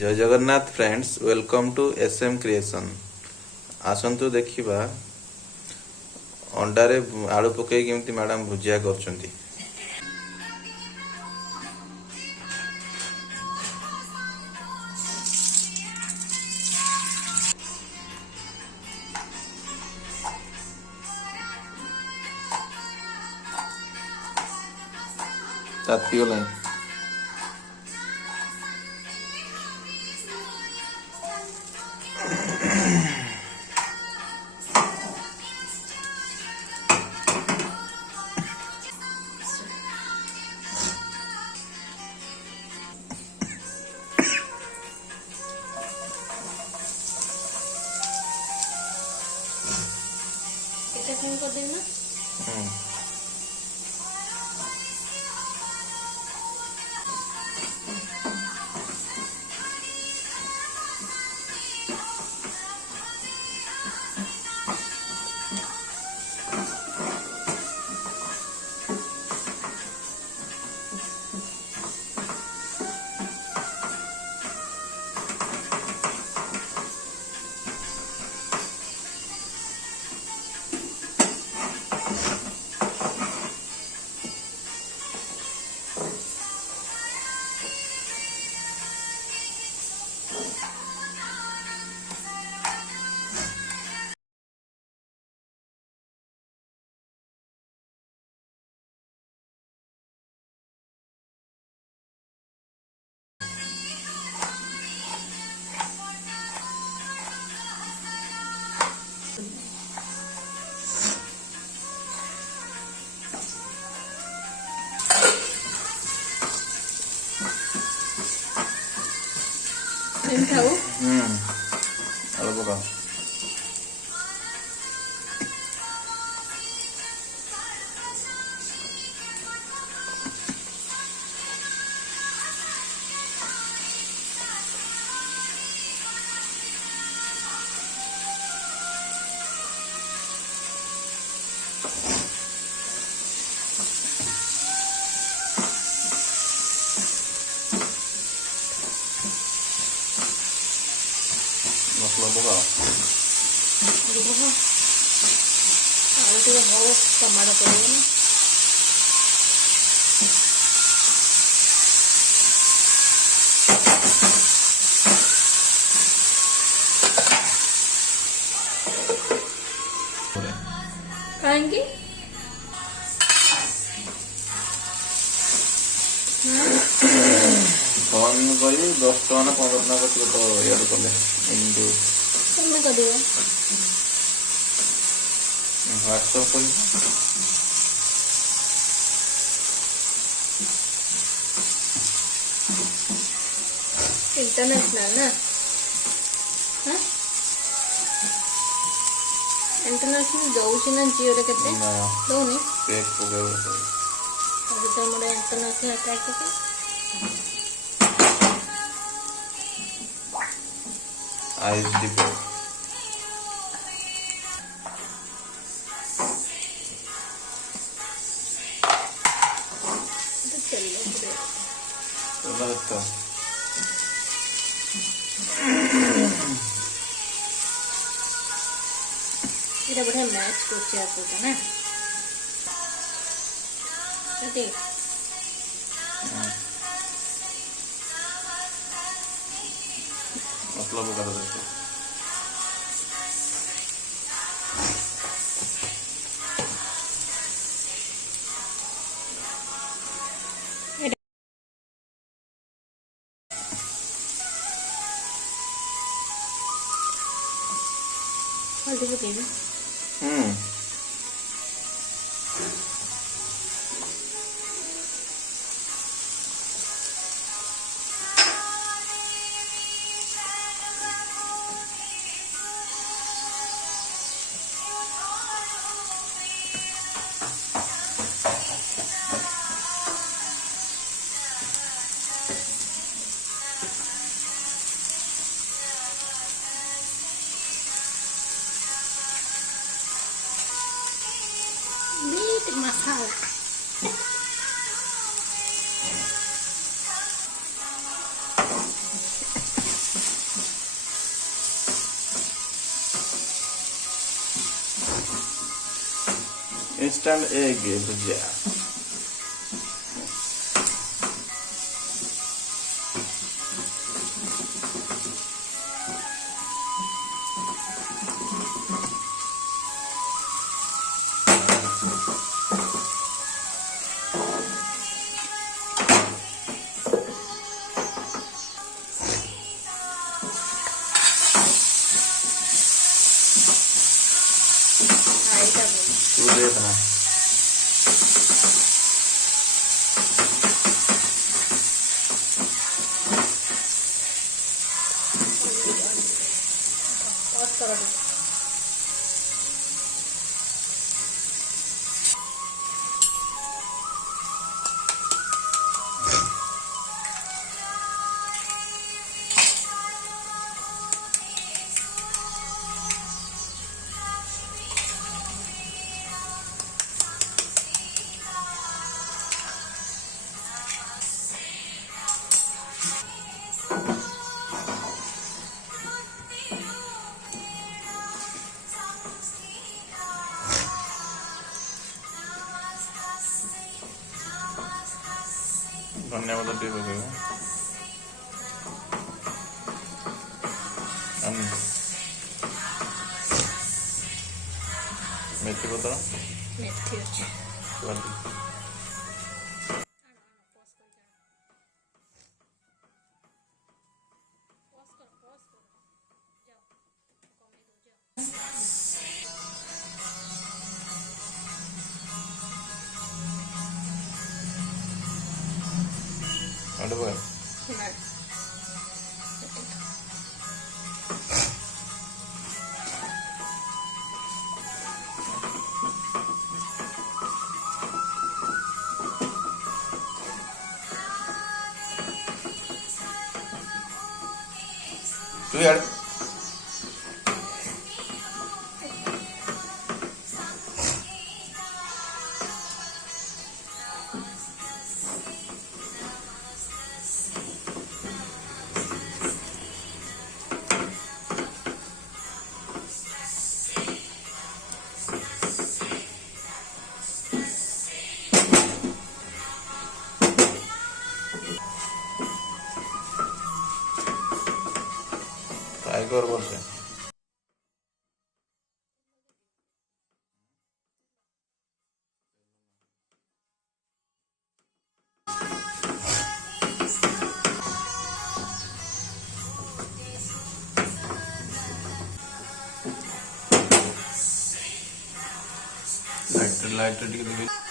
जय Jagannath friends, welcome to SM creation. आसंतु देखिबा अंडारे आलू पकई केमती मैडम भुजिया करछंती। ताती गलाई এটা ফ্যান করে দিন না। Em thấu. आलू पका मसला पका Dibujo. Ahora sí lo hago cámara por ahí, ¿no? काहेंगे? फोन करी 10 टका ना 15 टका तो यार कले इंदु तुमने कर दिया। व्हाट्सएप करी इंटरनेशनल ना? हाँ? इंटरनेशनल जाऊँ ना जियो रे कितने? ना दो नहीं? पेट पके अभी तो हमारा इंटरनेशनल अटैक हो गया। आइस डिपो तो चल लो पूरे। तो এটা বোধহয় ম্যাচ করছে এতটা না ওকে मसला पका दो হলদি ফুটিয়ে দিই meat masala. इंस्टेंट एग भुजिया। आएगा बोलो। तू देखना। पॉज करो भी। धनिया पत्ता टे पकेगा। मेथी पत्र मेथी अच्छी। अडवा नहीं। तू यार ट्राई कर बोलছে। लाइट लाइट टिके